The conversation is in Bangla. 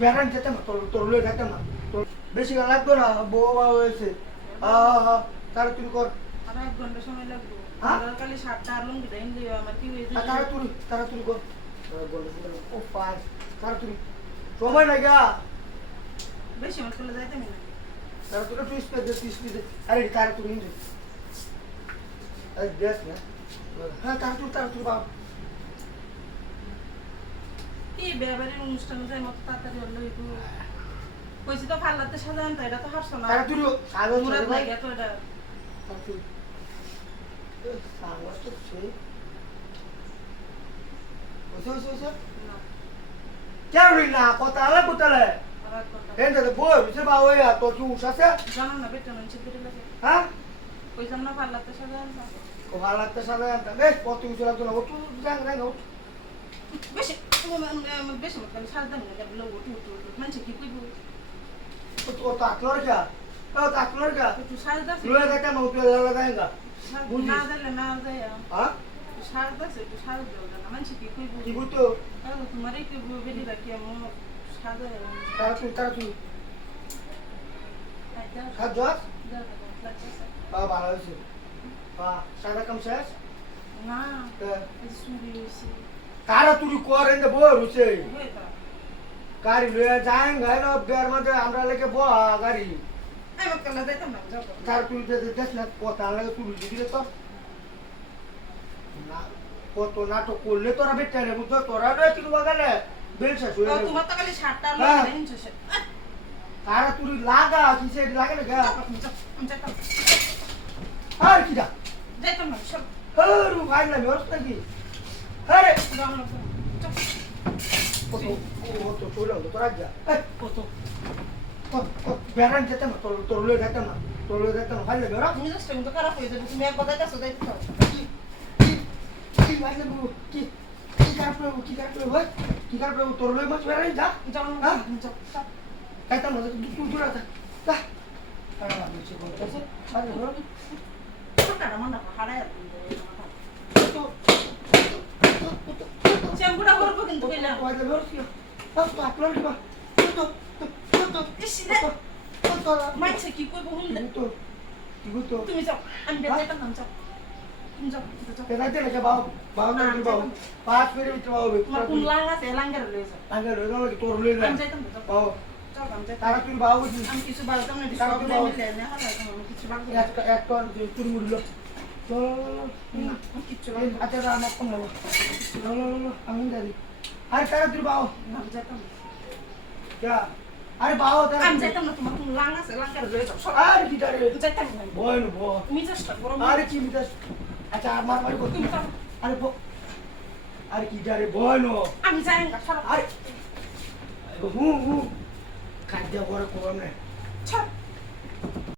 বেড়ান যেতাম না তোর লয়ে যেতাম না তোর বেশি গান লাগতো না বউ বাবা হয়েছে হা তাড়াতাড়ি কর আর 1 ঘন্টা সময় লাগবে হ্যাঁ? আর খালি 7টা আর লঙ্গি দেন দিও আমার কি হইছে তাড়াতাড়ি কর ও পাঁচ তাড়াতাড়ি সময় নাই গা বেশি মত করে যাইতে না তাড়াতাড়ি টুইস্ট দে আরে তাড়াতাড়ি নিয়ে আরে দেখ না হ্যাঁ তাড়াতাড়ি বাবা কি ব্যাপারে অনুষ্ঠানে যাই মত তাড়াতাড়ি হলো একটু কইছি তো ফাল্লাতে সাজান তো এটা তো হারছো না তাড়াতাড়ি সাগর মুরাদ লাগে তো এটা তাড়াতাড়ি সাগর তো সে ওসে না কেন না কোতালে আর 1 ঘন্টা এন্ড দে বই বিছে বা ওই তো কি উঠাছে জানো না বেটা মন চিপড়ে লাগে হ্যাঁ কইছাম না ফাল্লাতে সাজান তো ও ভালো লাগতে সাথে বেশ কত কিছু লাগতো না ও তুই যাং রে গো বেশি বেশি মত করে সাজান না বলে ওটু মানে কি কইবো ও তো আকলর কা ও আকলর কা একটু সাজদা লয়ে দেখা না উঠে লাগাইগা না দিলে না যায় হ্যাঁ সাজদা একটু সাজ দাও না মানে কি কইবো কি বুতো তোমার একটু বেলি রাখি আমি সাজা তাড়াতাড়ি সাজ ভালো হয়েছে সাদা কাম শেষ না সুরি হয়েছে তাড়াতাড়ি কর এনে বই রুছে হইতা গাড়ি লয়ে যাই গাই না বের মধ্যে আমরা লেগে বো গাড়ি আমি কালা যাইতাম না যাও তাড়াতাড়ি দেখ না কথা লাগে তুই দিলে তো না কত নাটক করলে তোরা বেটা রে বুঝছো তোরা না কি বাগালে বেল শেষ হয়ে গেল তোমার তো খালি 7টা লাগে হিংসে সে তাড়াতাড়ি লাগা কিসে লাগে না গা আমি যাইতাম আর কি দা যাইতাম না সব হরু ভাই না মেরস নাকি আরে যাও না কত ও তো চলে গেল তোরা যা কত বেড়ান যেতাম না তোর লয়ে যেতাম না ভাই না বেড়া তুমি জাস্ট তুমি তো খারাপ হয়ে যাবে তুমি এক কথা যাচ্ছ যাইতে থাও কি ভাই না কি কার তোর লয়ে মাছ বেড়াই যা যাও না যাও খাইতাম না তুই দূরে যা আরে আমি সে বলতেছে আরে বড় টাকা মনে হারায় তো শ্যাম্পুটা করবো কিন্তু কইলাম কয়টা বেরোস কি তো আপনার দিবা তো ইসিলে মাইছে কি কইবো হুনলে তো তুমি যাও আমি যাইতাম না যাও তুমি যাও যাও কেনাইতে লাগে বাবা না বাবা 5 মিনিট ভিতরে বাবা তোমার কোন লাং আছে লাঙ্গের লয়ে যাও আগে লয়ে যাও তোর লয়ে যা আমি যাইতাম না যাও বাবা যাও আমি যাইতাম তারা তুই বাবা বুঝি আমি কিছু বাড়তাম না তারা তুই বাবা মিলে না আমি কিছু বাড়তাম এক টন তুই মুড়লো চল না কিছু আচ্ছা আমার কম নেবো আমি জানি আরে তারা তুই বাবা আমি যাইতাম না क्या अरे बाबा तेरा আমি যাইতাম না তোমার কোন লাং আছে লাঙ্গের লয়ে যাও अरे की डरे যাইতাম না बोल बो তুমি জাস্ট করো अरे की मिटा अच्छा मार मार को তুমি যাও अरे बो अरे की डरे बोल আমি যাই না ছাড়ো अरे हूं खाद्य बोरा को हमने ছাড়